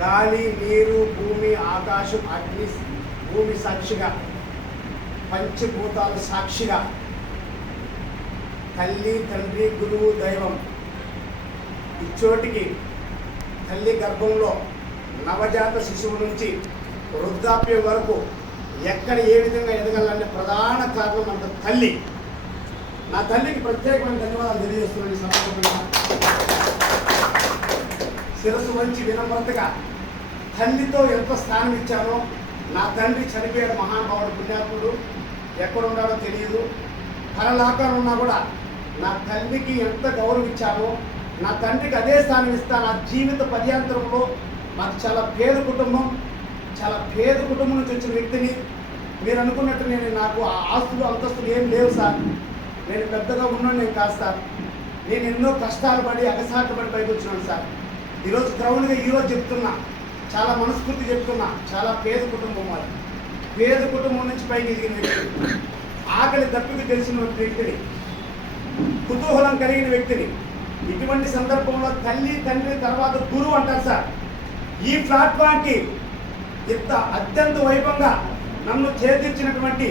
గాలి, నీరు, భూమి, ఆకాశం, అగ్ని, భూమి సాక్షిగా, పంచభూతాల సాక్షిగా, తల్లి, తండ్రి, గురువు, దైవం ఇచ్చోటికి తల్లి గర్భంలో నవజాత శిశువు నుంచి వృద్ధాప్యం వరకు ఎక్కడ ఏ విధంగా ఎదగాలంటే ప్రధాన కారణం అంత తల్లి. నా తల్లికి ప్రత్యేకమైన ధన్యవాదాలు తెలియజేస్తున్నాను. ఈ సందర్భంగా శిరస్సు వంచి వినమ్రతగా తల్లితో ఎంత స్థానం ఇచ్చానో, నా తండ్రి చనిపోయాడు, మహానుభావుడు, పుణ్యాత్ముడు, ఎక్కడున్నాడో తెలియదు, పరలోకంలో ఉన్నా కూడా నా తల్లికి ఎంత గౌరవం ఇచ్చానో నా తండ్రికి అదే స్థానం ఇస్తాను. నా జీవిత పర్యాంతరంలో మాకు చాలా పేద కుటుంబం నుంచి వచ్చిన వ్యక్తిని. మీరు అనుకున్నట్టు నాకు ఆ ఆస్తులు అంతస్తులు ఏం లేవు సార్. నేను పెద్దగా ఉన్నాను, నేను కాదు సార్. నేను ఎన్నో కష్టాలు పడి అగసాట్లు పడి పైకి వచ్చినాను సార్. ఈరోజు క్రౌడ్గా ఈరోజు చెప్తున్నా, చాలా మనస్ఫూర్తి చెప్తున్నా, చాలా పేద కుటుంబం వారు, పేద కుటుంబం నుంచి పైకి ఎదిగిన వ్యక్తి, ఆకలి దప్పికి తెలిసిన వ్యక్తిని, కుతూహలం కలిగిన వ్యక్తిని. ఇటువంటి సందర్భంలో తల్లి, తండ్రి తర్వాత గురువు అంటారు సార్. ఈ ప్లాట్ఫామ్కి ఇంత అత్యంత వైభవంగా నన్ను చేర్చినటువంటి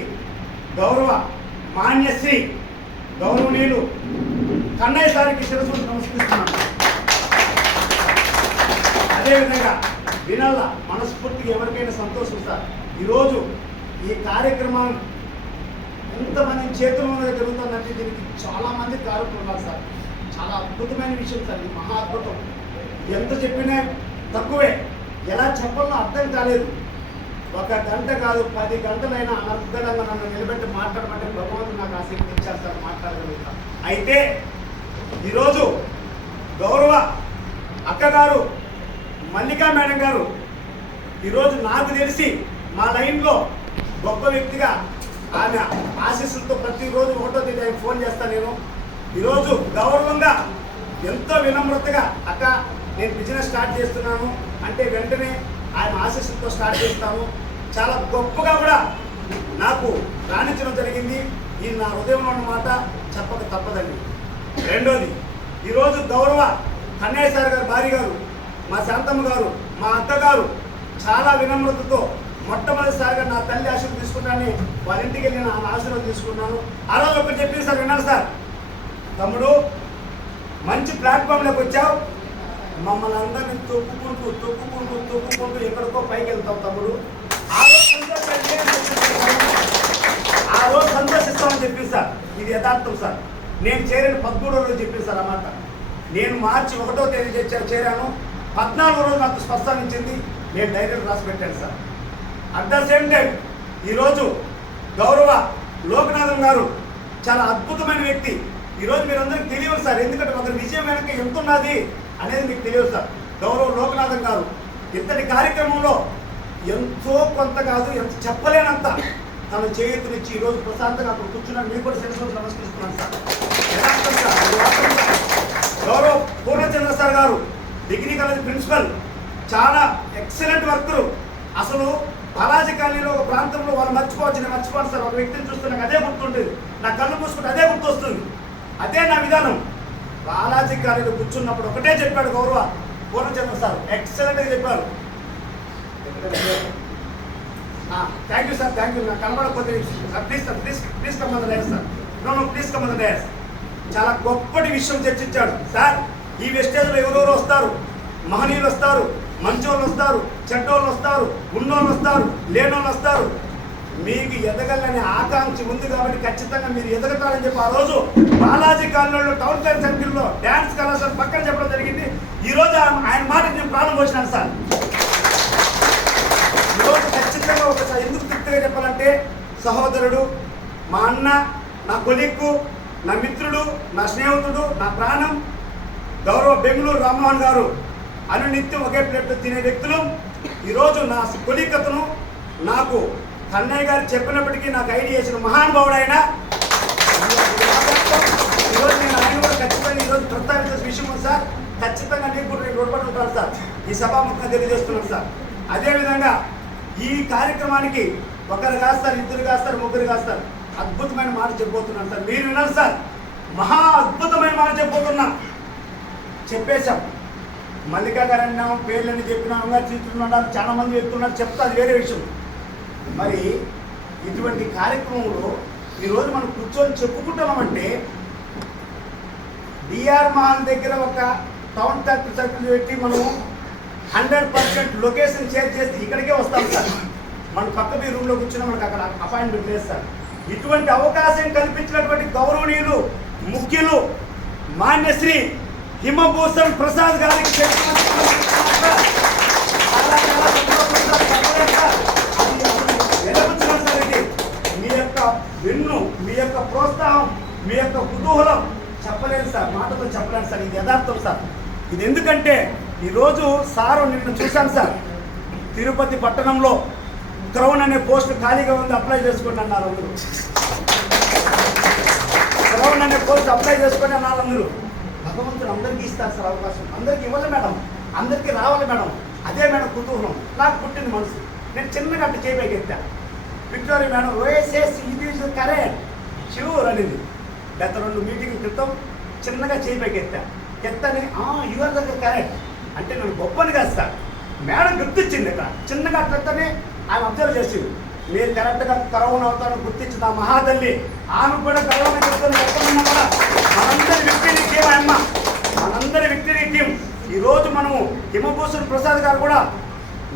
గౌరవ మాన్యశ్రీ గౌరవనీయులు కన్నయ్య సారికి శిరస్సు నమస్కరిస్తున్నాను. అదేవిధంగా వినాల మనస్ఫూర్తిగా ఎవరికైనా సంతోషం సార్. ఈరోజు ఈ కార్యక్రమం ఎంతమంది చేతుల్లో జరుగుతుందంటే దీనికి చాలామంది కారకులు ఉన్నారు సార్. చాలా అద్భుతమైన విషయం సార్, ఇది మహా అద్భుతం. ఎంత చెప్పినా తక్కువే, ఎలా చెప్పాలో అర్థం కాలేదు. 1 గంట కాదు 10 గంటలైనా అనర్గళంగా నన్ను నిలబెట్టి మాట్లాడమంటే భగవంతుడు నాకు ఆసక్తి ఇచ్చారు సార్, మాట్లాడగలుగుతా. అయితే ఈరోజు గౌరవ అక్కగారు మల్లికా మేడం గారు ఈరోజు నాకు తెలిసి మా లైన్లో గొప్ప వ్యక్తిగా, ఆమె ఆశీస్సులతో ప్రతిరోజు 1వ తేదీ ఆయన ఫోన్ చేస్తాను నేను. ఈరోజు గౌరవంగా ఎంతో వినమ్రతగా, అక్క నేను బిజినెస్ స్టార్ట్ చేస్తున్నాను అంటే వెంటనే ఆయన ఆశీస్సులతో స్టార్ట్ చేస్తాను. చాలా గొప్పగా కూడా నాకు రాణించడం జరిగింది. ఈ నా హృదయంలో ఉన్న మాట చెప్పక తప్పదండి. రెండోది, ఈరోజు గౌరవ కన్నయ్య సార్ గారు భార్య గారు, మా శాంతమ్మ గారు, మా అక్కగారు చాలా వినమ్రతతో మొట్టమొదటిసారిగా నా తల్లి ఆశీర్వాదం తీసుకున్నాను. వాళ్ళ ఇంటికి వెళ్ళి నా ఆశీర్వాదం తీసుకున్నాను. ఆ రోజు ఒకటి చెప్పింది సార్, విన్నాను సార్, తమ్ముడు మంచి ప్లాట్ఫామ్లోకి వచ్చావు, మమ్మల్ని అందరినీ తొక్కుకుంటూ ఎక్కడికో పైకి వెళ్తావు తమ్ముడు, ఆ రోజు సంతోషిస్తామని చెప్పింది సార్. ఇది యథార్థం సార్. నేను చేరిన 13వ రోజు చెప్పింది సార్ అన్నమాట. నేను మార్చి 1వ తేదీ చేరాను, 14వ రోజు నాకు స్పష్టనిచ్చింది. నేను డైరెక్ట్ రాసి పెట్టాను sir. At the same time ఈరోజు గౌరవ లోకనాథన్ గారు చాలా అద్భుతమైన వ్యక్తి. ఈరోజు మీరందరికీ తెలియదు సార్, ఎందుకంటే ఒకరి విజయం వెనక ఎంత ఉన్నది అనేది మీకు తెలియదు సార్. గౌరవ లోకనాథన్ గారు ఇంతటి కార్యక్రమంలో ఎంతో కొంత కాదు, ఎంత చెప్పలేనంత తన చేతునిచ్చి ఈరోజు ప్రశాంతంగా అక్కడ కూర్చున్నాను. మీకు కూడా శిరస్సు నమస్కరిస్తున్నాను సార్. గౌరవ పూర్ణచంద్ర సార్ గారు డిగ్రీ కాలేజ్ ప్రిన్సిపల్, చాలా ఎక్సలెంట్ వర్కరు. అసలు బాలాజీ కాలనీలో ఒక ప్రాంతంలో వాళ్ళు మర్చిపోవచ్చు, నేను మర్చిపోను సార్. ఒక వ్యక్తిని చూస్తే నాకు అదే గుర్తుంటుంది, నా కళ్ళు మూసుకుంటే అదే గుర్తొస్తుంది, అదే నా విధానం. బాలాజీ కాలనీలో కూర్చున్నప్పుడు ఒకటే చెప్పాడు గౌరవ పూర్ణచంద్ర సార్, ఎక్సలెంట్గా చెప్పారు. Thank you sir, thank you. నాకు కనబడకపోతే please sir, please come on the dais sir. No please come on the dais. చాలా గొప్పటి విషయం చర్చించాడు సార్. ఈ వెస్టేజ్లో ఎవరెవరు వస్తారు, మహనీయులు వస్తారు, మంచోళ్ళు వస్తారు, చెడ్డోళ్ళు వస్తారు, ఉన్నోళ్ళు వస్తారు, లేనోళ్ళు వస్తారు. మీకు ఎదగాలనే ఆకాంక్ష ఉంది కాబట్టి ఖచ్చితంగా మీరు ఎదగతారని చెప్పి ఆ రోజు బాలాజీ కాలనీలో టౌన్ ప్లాన్ సర్కిల్లో డ్యాన్స్ కళాశాల పక్కన చెప్పడం జరిగింది. ఈరోజు ఆయన మాటకి నేను ప్రాణం పోసినాను సార్. ఈరోజు ఖచ్చితంగా ఒకసారి ఎందుకు తృప్తిగా చెప్పాలంటే, సహోదరుడు, మా అన్న, నా కొలిక్కు, నా మిత్రుడు, నా స్నేహితుడు, నా ప్రాణం గౌరవ బెంగళూరు రామ్మోహన్ గారు అనునిత్యం ఒకే ప్లేట్లో తినే వ్యక్తులు. ఈరోజు నా కొలికతను నాకు కన్నయ్య గారు చెప్పినప్పటికీ నాకు ఐడియా చేసిన మహానుభావుడు ఆయన. ఈరోజు నేను ఆయన కూడా ఖచ్చితంగా ఈరోజు ప్రస్తావించాల్సిన విషయం ఉంది సార్. ఖచ్చితంగా నీకు కూడా నేను రుణపడి ఉంటాను సార్, ఈ సభాముఖంగా తెలియజేస్తున్నాను సార్. అదేవిధంగా ఈ కార్యక్రమానికి ఒకరు కాస్తారు, ఇద్దరు కాస్తారు, ముగ్గురు కాస్తారు. అద్భుతమైన మాట చెప్పబోతున్నాను సార్, మీరు విన్నారు సార్. మహా అద్భుతమైన మాట చెప్పబోతున్నా. చెప్పేశాం మల్లికా గారు అన్నాము, పేర్లని చెప్పినాము, తీసుకున్నారు, చాలా మంది చెప్తున్నారు, చెప్తా, అది వేరే విషయం. మరి ఇటువంటి కార్యక్రమంలో ఈరోజు మనం కూర్చొని చెప్పుకుంటున్నామంటే డిఆర్ మాల్ దగ్గర ఒక టౌన్ ట్యాక్టర్ సర్కిల్ పెట్టి మనం 100% లొకేషన్ షేర్ చేస్తే ఇక్కడికే వస్తాం సార్. మన పక్క మీ రూమ్లో కూర్చున్నా మనకు అక్కడ అపాయింట్మెంట్ లేదు సార్. ఇటువంటి అవకాశం కల్పించినటువంటి గౌరవనీయులు ముఖ్యులు మాన్యశ్రీ హిమభూషణ్ ప్రసాద్ గారికి సార్. ఇది మీ యొక్క వెన్ను, మీ యొక్క ప్రోత్సాహం, మీ యొక్క కుతూహలం చెప్పలేదు సార్, మాటతో చెప్పలేదు సార్. ఇది యథార్థం సార్. ఇది ఎందుకంటే ఈరోజు సారు నిన్న చూశాను సార్, తిరుపతి పట్టణంలో క్రౌన్ అనే పోస్ట్ ఖాళీగా ఉంది, అప్లై చేసుకోండి అన్నారు అందరూ. క్రౌన్ అనే పోస్ట్ అప్లై చేసుకోండి అన్నారు అందరూ. భగవంతుడు అందరికీ ఇస్తారు సార్ అవకాశం, అందరికీ ఇవ్వాలి మేడం, అందరికీ రావాలి మేడం. అదే మేడం కుతూహలం నాకు పుట్టింది మనసు. నేను చిన్నగా అట్టు చేయబోయి ఎత్తా, విక్టోరియా మేడం ఓఎస్ఎస్ ఇది కరెక్ట్ ష్యూర్ అనేది గత 2 మీటింగ్ల క్రితం చిన్నగా చేయబోయి ఎత్తని యువర్ దగ్గర కరెక్ట్ అంటే నేను గొప్పని కాదు సార్. మేడం గుర్తించింది ఇక్కడ చిన్నగా అట్లనే ఆమె అబ్జర్వ్ చేసింది. మీరు కరెక్ట్గా కరోనా అవుతాను గుర్తించింది ఆ మహాతల్లి. ఆమె కూడా కరోనా చెప్తాను చెప్పమన్నా కూడా మనందరి విక్టరీ టీం అమ్మ, మనందరి విక్టరీ టీం. ఈరోజు మనము హిమభూషణ్ ప్రసాద్ గారు కూడా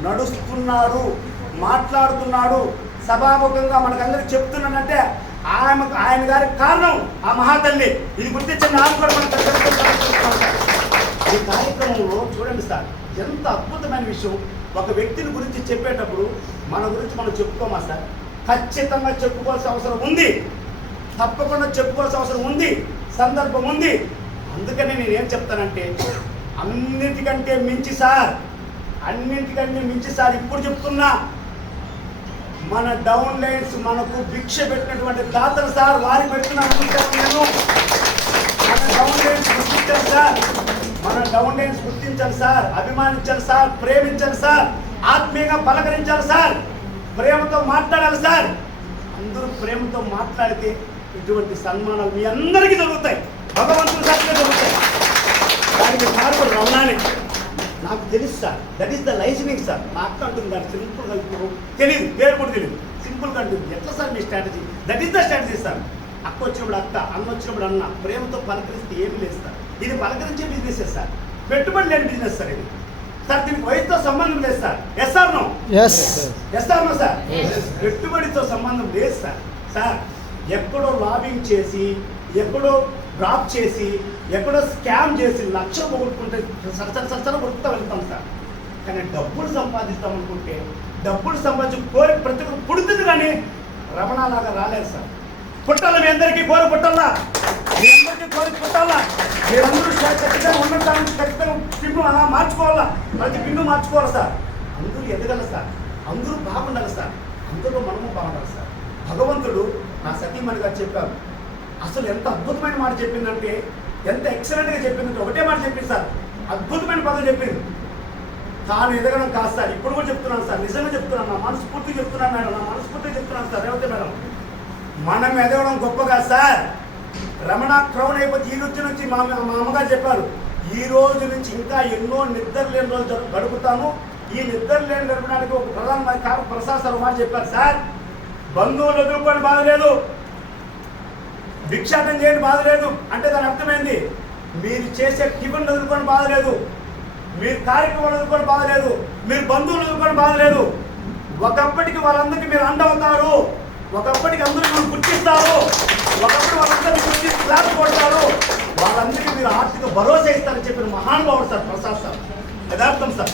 నడుస్తున్నాడు, మాట్లాడుతున్నాడు, సభాముఖంగా మనకందరికి చెప్తున్నానంటే ఆయన గారికి కారణం ఆ మహాతల్లి. ఇది గుర్తించండి. ఆమె కూడా మనకు ఈ కార్యక్రమంలో చూడండి సార్, ఎంత అద్భుతమైన విషయం. ఒక వ్యక్తిని గురించి చెప్పేటప్పుడు మన గురించి మనం చెప్పుకోమా సార్? ఖచ్చితంగా చెప్పుకోవాల్సిన అవసరం ఉంది, తప్పకుండా చెప్పుకోవాల్సిన అవసరం ఉంది, సందర్భం ఉంది. అందుకని నేను ఏం చెప్తానంటే అన్నిటికంటే మించి సార్, అన్నింటికంటే మించి సార్ ఇప్పుడు చెప్తున్నా, మన డౌన్ లైన్స్ మనకు భిక్ష పెట్టినటువంటి దాతలు సార్, వారి పెడుతున్నాను నేను. మన డౌన్ లైన్స్ గుర్తించాలి సార్, మన డౌన్ లైన్స్ గుర్తించాలి సార్, అభిమానించాలి సార్, ప్రేమించాలి సార్, ఆత్మీయంగా పలకరించాలి సార్, ప్రేమతో మాట్లాడాలి సార్. అందరూ ప్రేమతో మాట్లాడితే ఇటువంటి సన్మానాలు మీ అందరికీ దొరుకుతాయి, భగవంతుని సాక్షిగా దొరుకుతాయి. దానికి మార్పులు రమణానే నాకు తెలుసు sir. That is the licensing sir. నా అక్క అంటుంది దాన్ని సింపుల్గా తెలియదు, పేరు కూడా తెలియదు, సింపుల్గా అంటుంది. ఎట్లా sir me strategy? That is the strategy sir. అక్క వచ్చినప్పుడు అక్క, అన్న వచ్చినప్పుడు అన్న, ప్రేమతో పలకరిస్తే ఏమి లేదు సార్. ఇది పలకరించే బిజినెస్ సార్, పెట్టుబడి లేని బిజినెస్ సార్ ఇది సార్. దీనికి వయసుతో సంబంధం లేదు sir. Yes or no? Yes or no sir? పెట్టుబడితో సంబంధం లేదు సార్. సార్ ఎక్కడో లాబింగ్ చేసి, ఎక్కడో డ్రాప్ చేసి, ఎక్కడో స్కామ్ చేసి లక్షలు పోగొట్టుకుంటే సరసర కొడుతూ వెళ్తాం సార్. కానీ డబ్బులు సంపాదిస్తాం అనుకుంటే డబ్బులు సంపాదించి కోరి ప్రతి ఒక్కరు పుడుతుంది, కానీ రమణలాగా రాలేదు సార్. పుట్టాల మీ అందరికీ కోరి పుట్టాలా, మీ అందరికీ కోరి పుట్టాలా. మీరందరూ ఖచ్చితంగా ఉండటానికి ఖచ్చితంగా పిన్ను అలా మార్చుకోవాలా, ప్రతి పిన్ను మార్చుకోవాలి సార్. అందరూ ఎదగల సార్, అందరూ బాగుండాలి సార్, అందరూ మనము బాగుండాలి సార్. భగవంతుడు నా సతీమణి గారు చెప్పారు, అసలు ఎంత అద్భుతమైన మాట చెప్పిందంటే, ఎంత ఎక్సలెంట్గా చెప్పిందంటే, ఒకటే మాట చెప్పింది సార్, అద్భుతమైన పదం చెప్పింది. తాను ఎదగడం కాదు సార్, ఇప్పుడు కూడా చెప్తున్నాను సార్, నిజంగా చెప్తున్నాను, నా మనస్ఫూర్తిగా చెప్తున్నాను మేడం, నా మనస్ఫూర్తిగా చెప్తున్నాను సార్. రేవతి మేడం, మనం ఎదగడం గొప్పగా సార్. రమణ క్రౌన్ అయిపోతే ఈ రోజు నుంచి మా అమ్మగారు చెప్పారు, ఈ రోజు నుంచి ఇంకా ఎన్నో నిద్ర లేని రోజులు గడుపుతాను. ఈ నిద్ర లేని గడపడానికి ఒక ప్రధానమంత్రి ప్రసాద్ సార్ మాట చెప్పారు సార్, బంధువులు ఎదుర్కొని బాధలేదు, భిక్షాటం చేయండి బాధలేదు అంటే దాని అర్థమైంది, మీరు చేసే టిఫిన్లు ఎదుర్కొని బాధలేదు, మీరు కార్యక్రమాలు ఎదుర్కొని బాధలేదు, మీరు బంధువులు ఎదుర్కొని బాధలేదు. ఒకప్పటికి వాళ్ళందరికీ మీరు అండవుతారు, ఒకప్పటికి అందరూ మీరు గుర్తిస్తారు, ఒకప్పుడు వాళ్ళందరినీ గుర్తించి క్లాస్ కొడతారు, వాళ్ళందరికీ మీరు ఆర్థిక భరోసా ఇస్తారని చెప్పిన మహానుభావుడు సార్ ప్రసాద్ సార్. యథార్థం సార్.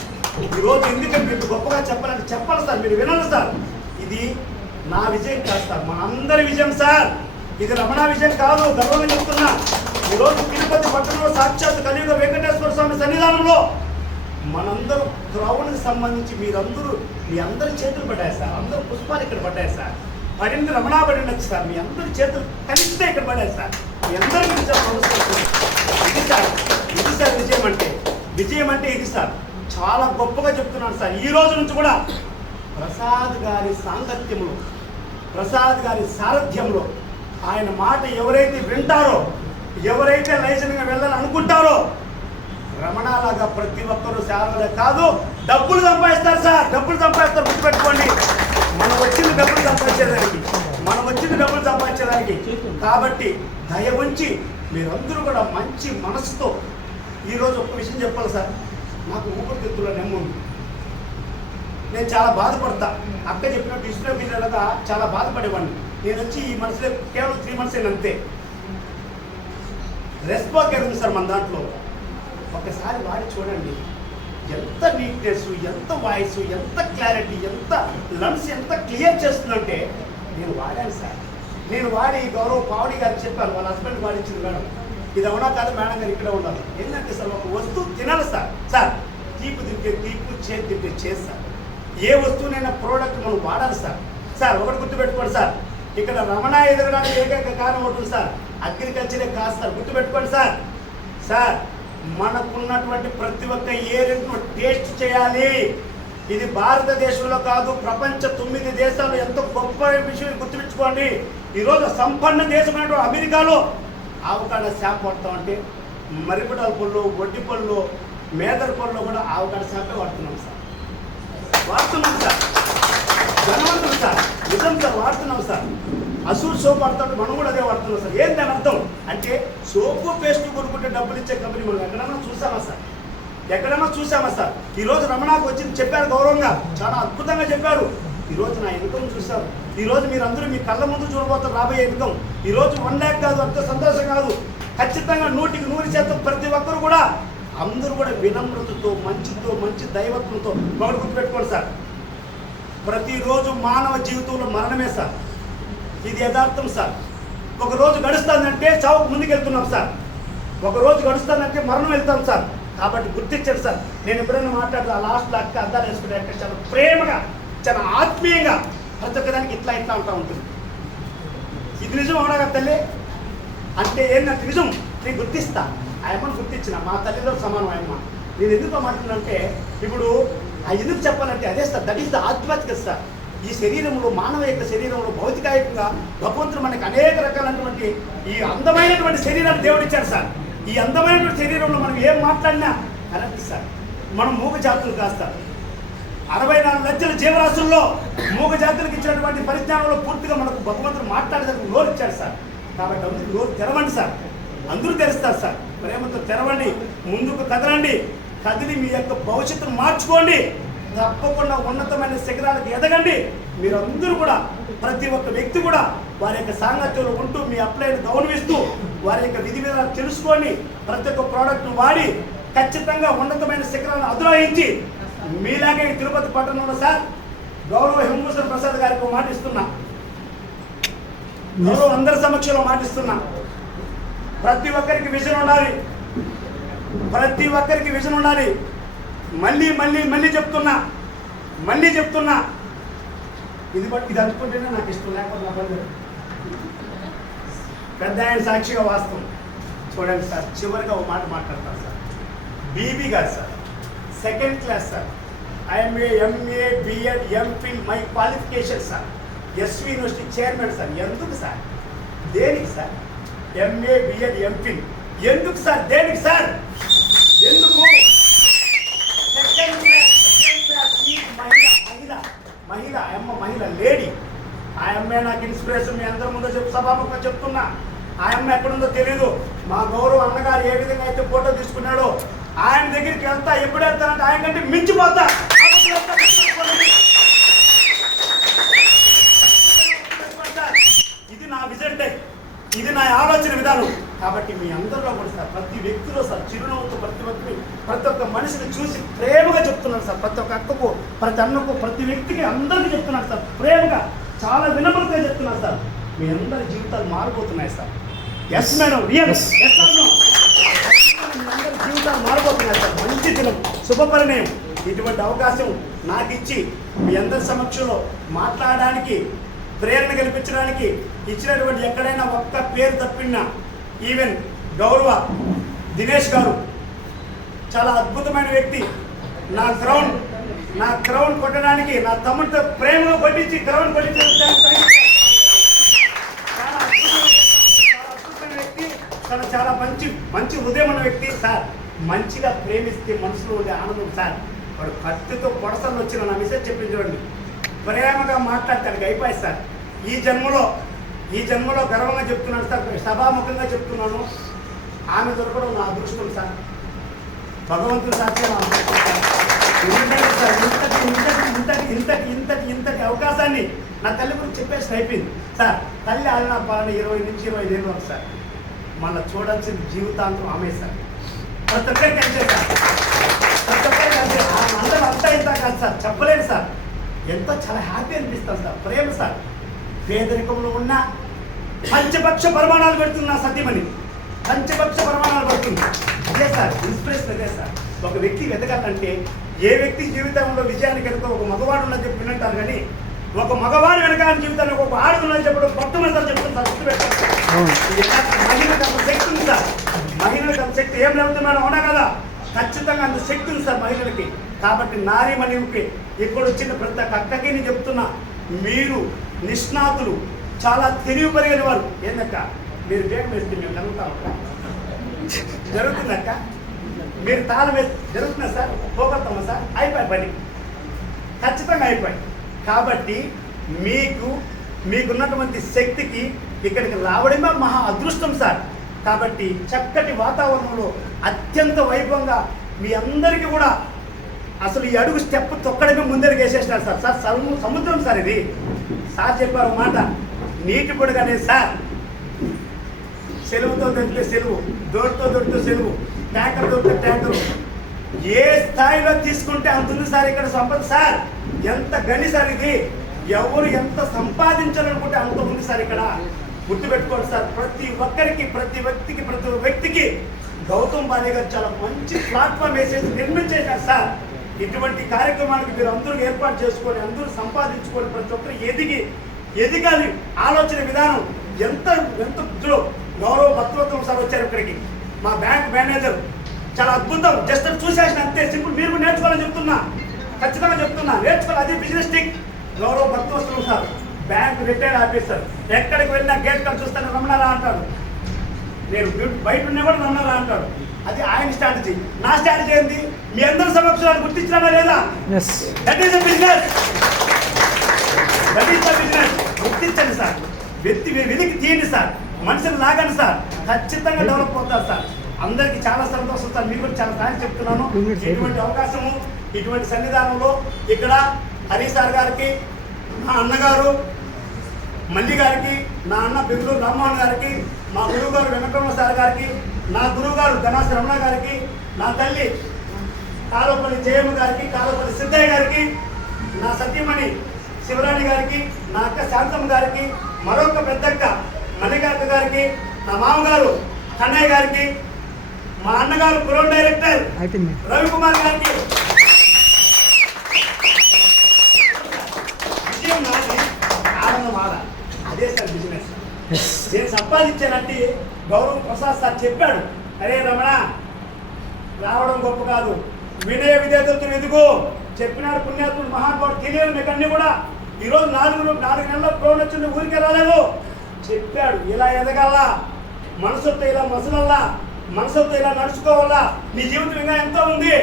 ఈరోజు ఎందుకంటే మీరు గొప్పగా చెప్పాలంటే చెప్పాలి సార్, మీరు వినాలి సార్. ఇది నా విజయం కాదు సార్, మన అందరి విజయం సార్. ఇది రమణ విజయం కాదు, గర్వంగా చెప్తున్నా. ఈరోజు తిరుపతి పట్టణంలో సాక్షాత్ కలియుగ వెంకటేశ్వర స్వామి సన్నిధానంలో మనందరూ క్రౌన్కి సంబంధించి మీరందరూ మీ అందరి చేతులు పడ్డాయి సార్, అందరూ పుష్పాలు ఇక్కడ పడ్డాయి సార్, పడింది రమణ పడిండొచ్చు సార్, మీ అందరి చేతులు కలిస్తే ఇక్కడ పడ్డాయి సార్. మీ అందరి గురించి ఇది సార్, ఇది సార్ విజయం అంటే. విజయం అంటే ఇది సార్, చాలా గొప్పగా చెప్తున్నాను సార్. ఈ రోజు నుంచి కూడా ప్రసాద్ గారి సాంగత్యంలో, ప్రసాద్ గారి సారథ్యంలో, ఆయన మాట ఎవరైతే వింటారో, ఎవరైతే లైసెన్స్గా వెళ్ళాలని అనుకుంటారో రమణలాగా ప్రతి ఒక్కరూ సేవలే కాదు డబ్బులు సంపాదిస్తారు సార్, డబ్బులు సంపాదిస్తారు. గుర్తుపెట్టుకోండి, మనం వచ్చింది డబ్బులు సంపాదించేదానికి. కాబట్టి దయ ఉంచి మీరందరూ కూడా మంచి మనసుతో ఈరోజు ఒక విషయం చెప్పాలి సార్. నాకు ఊపిరితిత్తుల నెమ్ము ఉంది. నేను చాలా బాధపడతా. అక్క చెప్పినట్టు డిస్ప్లే మీద చాలా బాధపడేవాడిని. నేను వచ్చి ఈ మనసులో కేవలం 3 months అంతే. రెస్పాకేర్ ఉంది సార్ మన దాంట్లో. ఒకసారి వాడి చూడండి, ఎంత నీట్నెస్, ఎంత వాయిస్, ఎంత క్లారిటీ, ఎంత లంగ్స్ ఎంత క్లియర్ చేస్తుందంటే నేను వాడాను సార్. నేను వాడి గౌరవ పావడి గారికి చెప్పాను, వాళ్ళ హస్బెండ్ వాడించింది మేడం, ఇది అవునా కాదు మేడం గారు ఇక్కడ ఉండాలి. ఏంటంటే సార్ ఒక వస్తువు తినాలి సార్. సార్ తీపు తింటే తీపు, చేతి తింటే చేసి సార్. ఏ వస్తువునైనా ప్రోడక్ట్ మనం వాడాలి సార్. సార్ ఒకటి గుర్తుపెట్టుకోండి సార్, ఇక్కడ రమణ ఎదగడానికి ఏకైక కారణం ఉంటుంది సార్, అగ్రికల్చరే కాదు సార్. గుర్తుపెట్టుకోండి సార్. సార్ మనకున్నటువంటి ప్రతి ఒక్క ఏరియాను టేస్ట్ చేయాలి. ఇది భారతదేశంలో కాదు, ప్రపంచ 9 దేశాలు ఎంత గొప్ప విషయం గుర్తుపెట్టుకోండి. ఈరోజు సంపన్న దేశమైనటువంటి అమెరికాలో ఆవకాడ శాప వాడతామంటే మరిపటాల పళ్ళు, వడ్డీ పళ్ళు, మేదర పళ్ళు కూడా ఆవకాడ శాపే వాడుతున్నాం సార్. ధనవంతులు సార్, నిజం సార్, వాడుతున్నాం సార్. అసూర్ సోప్ వాడుతుంటే మనం కూడా అదే వాడుతున్నాం సార్. ఏంటి దాని అర్థం అంటే సోపు పేస్ట్ కొనుక్కుంటే డబ్బులు ఇచ్చే కంపెనీ మనం ఎక్కడైనా చూసామా సార్? ఈరోజు రమణకు వచ్చి చెప్పారు గౌరవంగా, చాలా అద్భుతంగా చెప్పారు. ఈరోజు నా ఇన్కమ్ చూశారు. ఈరోజు మీరందరూ మీ కళ్ళ ముందు చూడబోతారు రాబోయే ఇన్కమ్. ఈరోజు 1 lakh కాదు, అంత సంతోషం కాదు. ఖచ్చితంగా 100% ప్రతి ఒక్కరు కూడా అందరూ కూడా వినమ్రతతో, మంచి దైవత్వంతో ఒకటి గుర్తుపెట్టుకోండి సార్. ప్రతిరోజు మానవ జీవితంలో మరణమే సార్. ఇది యథార్థం సార్. ఒక రోజు గడుస్తుందంటే చావుకు ముందుకు వెళ్తున్నాం సార్. ఒక రోజు గడుస్తుందంటే మరణం వెళ్తాం సార్. కాబట్టి గుర్తించండి సార్. నేను ఎప్పుడైనా మాట్లాడతా లాస్ట్లో అక్క అద్దాలు వేసుకుంటే చాలా ప్రేమగా, చాలా ఆత్మీయంగా ప్రతి ఒక్కదానికి ఇట్లా ఉంటా ఉంటుంది. ఇది నిజం అవునా కదా తల్లి? అంటే ఏంటంటే నిజం, నేను గుర్తిస్తా. ఆయమ్మను గుర్తించిన మా తల్లిలో సమానం ఆయమ్మ. నేను ఎందుకు మాట్లాడినంటే ఇప్పుడు ఎందుకు చెప్పాలంటే అదే సార్, దట్ ఈస్ ద ఆధ్యాత్మికత సార్. ఈ శరీరంలో, మానవ యొక్క శరీరంలో భౌతికాయకంగా భగవంతుడు మనకి అనేక రకాలైనటువంటి ఈ అందమైనటువంటి శరీరాన్ని దేవుడు ఇచ్చాడు సార్. ఈ అందమైనటువంటి శరీరంలో మనం ఏం మాట్లాడినా కరెక్ట్ సార్. మనం మూగ జాతులు కాస్తారు. 64 లక్షల జీవరాశుల్లో మూగ జాతులకు ఇచ్చినటువంటి పరిజ్ఞానంలో పూర్తిగా మనకు భగవంతుడు మాట్లాడేందుకు నోరు ఇచ్చాడు సార్. కాబట్టి అందరూ నోరు తెరవండి సార్. అందరూ తెరుస్తారు సార్. ప్రేమతో తెరవండి, ముందుకు కదలండి, కదిలి మీ యొక్క భవిష్యత్తును మార్చుకోండి. తప్పకుండా ఉన్నతమైన శిఖరాలకు ఎదగండి. మీరందరూ కూడా, ప్రతి ఒక్క వ్యక్తి కూడా వారి యొక్క సాంగత్యంలో ఉంటూ మీ అప్లైని గౌరవిస్తూ వారి యొక్క విధి విధానాలు తెలుసుకొని ప్రతి ఒక్క ప్రోడక్ట్ను వాడి ఖచ్చితంగా ఉన్నతమైన శిఖరాలను అధిరోహించి మీలాగే తిరుపతి పట్టణంలో సార్ గౌరవ హిమభూషణ్ ప్రసాద్ గారికి మాటిస్తున్నా, గౌరవ అందరి సమక్షంలో మాటిస్తున్నా, ప్రతి ఒక్కరికి విజన్ ఉండాలి. మళ్ళీ చెప్తున్నా ఇది అనుకుంటేనే నాకు ఇష్టం, లేకపోతే పెద్ద ఆయన సాక్షిగా వాస్తవం. చూడండి సార్, చివరిగా ఒక మాట మాట్లాడతాను సార్. బీబీ గారు sir, 2nd class sir, I MA, MA, BEd, MPhil my qualification sir, SV university chairman sir. ఎందుకు సార్? దేనికి సార్? ఎంఏ, బిఎడ్, ఎంఫిల్ ఎందుకు సార్? దేనికి సార్? ఎందుకు? 2nd class మహిళ లేడీ. ఆ అమ్మాయి నాకు ఇన్స్పిరేషన్. మీ అందరి ముందు సభాముఖంగా చెప్తున్నా. ఆ అమ్మాయి ఎక్కడుందో తెలీదు. మా గౌరవ అన్నగారు ఏ విధంగా అయితే ఫోటో తీసుకున్నాడో ఆయన దగ్గరికి వెళ్తా, ఎప్పుడు వెళ్తానంటే ఆయన కంటే మించిపోతా. ఇది నా విజన్ టైప్, ఇది నా ఆలోచన విధానం. కాబట్టి మీ అందరిలో కూడా సార్, ప్రతి వ్యక్తిలో సార్ చిరునవ్వుతో ప్రతి ఒక్క మనిషిని చూసి ప్రేమగా చెప్తున్నాను సార్. ప్రతి ఒక్క అక్కకు, ప్రతి అన్నకు, ప్రతి వ్యక్తికి అందరికీ చెప్తున్నాను సార్. ప్రేమగా, చాలా వినమ్రతగా చెప్తున్నాను సార్. మీ అందరి జీవితాలు మారిపోతున్నాయి sir. Yes madam, real yes అన్నాం. మీ అందరి జీవితాలు మారిపోతున్నాయి సార్. మంచి దినం, శుభపరిణయం. ఇటువంటి అవకాశం నాకు ఇచ్చి మీ అందరి సమక్షంలో మాట్లాడడానికి, ప్రేరణ కల్పించడానికి ఇచ్చినటువంటి ఎక్కడైనా ఒక్క పేరు తప్పినా, ఈవెన్ గౌరవ దినేష్ గారు చాలా అద్భుతమైన వ్యక్తి. నా క్రౌన్ కొట్టడానికి నా తమ్ముడితో ప్రేమగా కొట్టించి క్రౌన్ కొట్టించడానికి చాలా అద్భుతమైన వ్యక్తి. చాలా మంచి హృదయం ఉన్న వ్యక్తి సార్. మంచిగా ప్రేమిస్తే మనసులో ఉండే ఆనందం సార్. వాడు కత్తితో పొడసలు వచ్చిన నా మెసేజ్ చెప్పింది చూడండి, ప్రేమగా మాట్లాడతానికి అయిపోయి సార్. ఈ జన్మలో గర్వంగా చెప్తున్నాను సార్, సభాముఖంగా చెప్తున్నాను, ఆమె దొరకడం నా అదృష్టం సార్. భగవంతుడు సాక్షి నా అదృష్టం సార్. ఇంతటి అవకాశాన్ని నా తల్లి గురించి చెప్పేసి అయిపోయింది సార్. తల్లి ఆడిన పాలన 20 నుంచి 25 ఏళ్ళు వరకు సార్. మళ్ళీ చూడాల్సిన జీవితాంతం ఆమె సార్. ప్రతి ఒక్కరికి అంతే సార్, ప్రతి ఒక్కరికి అంతే. అందరూ అంతా ఇంత కాదు సార్, చెప్పలేదు సార్. ఎంతో చాలా హ్యాపీ అనిపిస్తుంది సార్. ప్రేమ సార్. పేదరికంలో ఉన్న పంచపక్ష పరిమాణాలు పెడుతుంది నా సత్యమని, పంచపక్ష పరిమాణాలు పెడుతుంది. అదే సార్ ఇన్స్పిరేషన్. అదే సార్ ఒక వ్యక్తి వెతకాలంటే ఏ వ్యక్తి జీవితంలో విజయానికి వెనుక ఒక మగవాడు ఉన్నది చెప్పి వినంటారు, కానీ ఒక మగవాడు వెనకాల జీవితానికి ఒక ఆడుతున్నది చెప్పడం మొట్టమొదటిసారి చెప్తుంది సార్. మహిళలకు అంత శక్తి ఉంది సార్. మహిళలకు అంత శక్తి ఏం లేవుతున్నాడు, అవునా కదా? ఖచ్చితంగా అంత శక్తి ఉంది సార్ మహిళలకి. కాబట్టి నారీమణికి ఇక్కడ వచ్చిన ప్రతి ఒక్క అక్కకి నేను చెప్తున్నా, మీరు నిష్ణాతులు, చాలా తెలివి పరిగిన వారు. ఏందక్క మీరు బేగం వేస్తే మేము జరుగుతాం జరుగుతుందక్క, మీరు తాళం వేస్తే జరుగుతున్నా సార్, పోగొడతామా సార్? అయిపోయి పని, ఖచ్చితంగా అయిపోయి. కాబట్టి మీకున్నటువంటి శక్తికి ఇక్కడికి రావడమే మహా అదృష్టం సార్. కాబట్టి చక్కటి వాతావరణంలో అత్యంత వైభవంగా మీ అందరికీ కూడా అసలు ఈ అడుగు స్టెప్ తొక్కడమే ముందరికి వేసేసినారు సార్. సార్ సముద్రం సార్ ఇది. సార్ చెప్పారు మాట, నీటి పొడిగానే సార్. సెలవుతో దొరికితే సెలవు, దొరికితే సెలవు, ట్యాంకర్ దొరికితే ట్యాంకరు. ఏ స్థాయిలో తీసుకుంటే అంత ఉంది సార్ ఇక్కడ సంపద సార్. ఎంత గని సార్ ఇది. ఎవరు ఎంత సంపాదించాలనుకుంటే అంత ఉంది సార్ ఇక్కడ. గుర్తుపెట్టుకోండి సార్. ప్రతి వ్యక్తికి గౌతమ్ బాలి గారు చాలా మంచి ప్లాట్ఫామ్ వేసేసి నిర్మించేశారు సార్. ఇటువంటి కార్యక్రమానికి మీరు అందరూ ఏర్పాటు చేసుకొని అందరూ సంపాదించుకొని ప్రతి ఒక్కరు ఎదిగాలి. ఆలోచన విధానం ఎంత గౌరవ భక్తవత్వం సార్ వచ్చారు ఇక్కడికి. మా బ్యాంక్ మేనేజర్ చాలా అద్భుతం. జస్ట్ చూసేసిన అంతే సింపుల్. మీరు కూడా నేర్చుకోవాలని చెప్తున్నా, ఖచ్చితంగా చెప్తున్నా, నేర్చుకోవాలి. అది బిజినెస్ టిక్. గౌరవ భక్తవత్వం సార్ బ్యాంక్ రిటైర్డ్ ఆఫీసర్. ఎక్కడికి వెళ్ళినా గేట్ కార్డు చూస్తాను రమణారా అంటాడు. నేను బయట ఉన్నా కూడా రమణారా అంటాడు. అది ఆయన స్ట్రాటజీ. నా స్ట్రాటజీ ఏంటి? మీ అందరి సమక్షాలు గుర్తించారా లేదా? That is the business. గుర్తించండి సార్. వెలికి తీయండి సార్. మనుషులు లాగండి సార్. ఖచ్చితంగా డెవలప్ అవుతారు సార్. అందరికీ చాలా సంతోషం సార్. మీరు కూడా చాలా థ్యాంక్స్ చెప్తున్నాను. ఇటువంటి అవకాశము, ఇటువంటి సన్నిధానంలో ఇక్కడ హరి సార్ గారికి, నా అన్నగారు మల్లి గారికి, నా అన్న బెంగళూరు రామ్మోహన్ గారికి, మా గురువు గారు వెంకటరమణ సార్ గారికి, నా గురువు గారు ధనాసి రమణ గారికి, నా తల్లి కాలువపల్లి జయమ్మ గారికి, కాలువపల్లి సిద్ధయ్య గారికి, నా సతీమణి శివరాణి గారికి, నా అక్క శాంతమ్మ గారికి, మరొక పెద్దక్క మణికాక గారికి, నా మామగారు కన్నయ్య గారికి, మా అన్నగారు ప్రొ డైరెక్టర్ రవికుమార్ గారికి. విజయం నాది, ఆనందం ఆదా. అదే సార్ బిజినెస్. నేను సంపాదించానంటే గౌరవ్ ప్రసాద్ సార్ చెప్పాడు, అరే రమణ రావడం గొప్ప కాదు, వినయ విధేయతలతో ఎదుగు చెప్పినాడు పుణ్యాత్ముడు మహానుభావుడు. తెలియదు మీకు అన్నీ కూడా. ఈరోజు 4 నెలల ప్రోన్ వచ్చింది, ఊరికే రాలేదు. చెప్పాడు ఇలా ఎదగాల, మనసుతో ఇలా మసలల్లా, మనసుతో ఇలా నడుచుకోవాలా, నీ జీవితం ఇంకా ఎంతో ఉంది.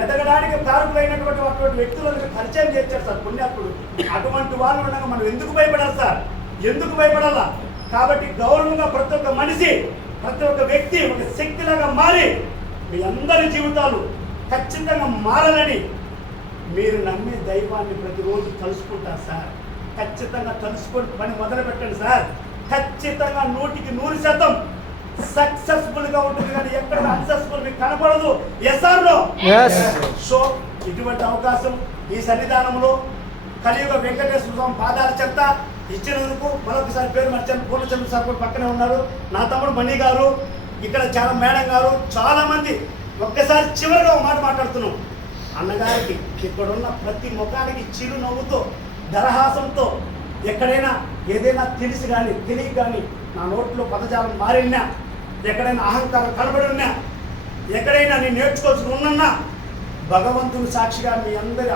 ఎదగడానికి కారకులైనటువంటి అటువంటి వ్యక్తులను పరిచయం చేశారు సార్ పుణ్యాత్ముడు. అటువంటి వాళ్ళు ఉండగా మనం ఎందుకు భయపడాలి సార్? ఎందుకు భయపడాలా? కాబట్టి గౌరవంగా ప్రతి ఒక్క మనిషి, ప్రతి ఒక్క వ్యక్తి ఒక శక్తిలాగా మారి మీ అందరి జీవితాలు ఖచ్చితంగా మారాలని మీరు నమ్మే దైవాన్ని ప్రతిరోజు తలుసుకుంటారు సార్. ఖచ్చితంగా తలుసుకొని పని మొదలు పెట్టండి సార్. ఖచ్చితంగా 100% సక్సెస్ఫుల్గా ఉంటుంది, కానీ ఎక్కడ అన్సక్సెస్ఫుల్ మీకు కనపడదు. సో ఇటువంటి అవకాశం ఈ సన్నిధానంలో కలియుగ వెంకటేశ్వర స్వామి పాదాల చెత్త ఇచ్చినందుకు మరొకసారి పేరు మర్చాను. పూర్ణచంద్ర సార్ కూడా పక్కనే ఉన్నారు, నా తమ్ముడు మణి గారు, ఇక్కడ చాలా మేడం గారు, చాలా మంది. ఒక్కసారి చివరిగా ఒక మాట మాట్లాడుతున్నాం. అన్నగారికి ఇక్కడున్న ప్రతి ముఖానికి చిరునవ్వుతో, దరహాసంతో, ఎక్కడైనా ఏదైనా తెలిసి కానీ తెలియక కానీ నా నోట్లో పదజాలం మారినా, ఎక్కడైనా అహంకారం కనబడి ఉన్నా, ఎక్కడైనా నేను నేర్చుకోవాల్సి ఉన్నన్నా, భగవంతుని సాక్షిగా మీ అందరి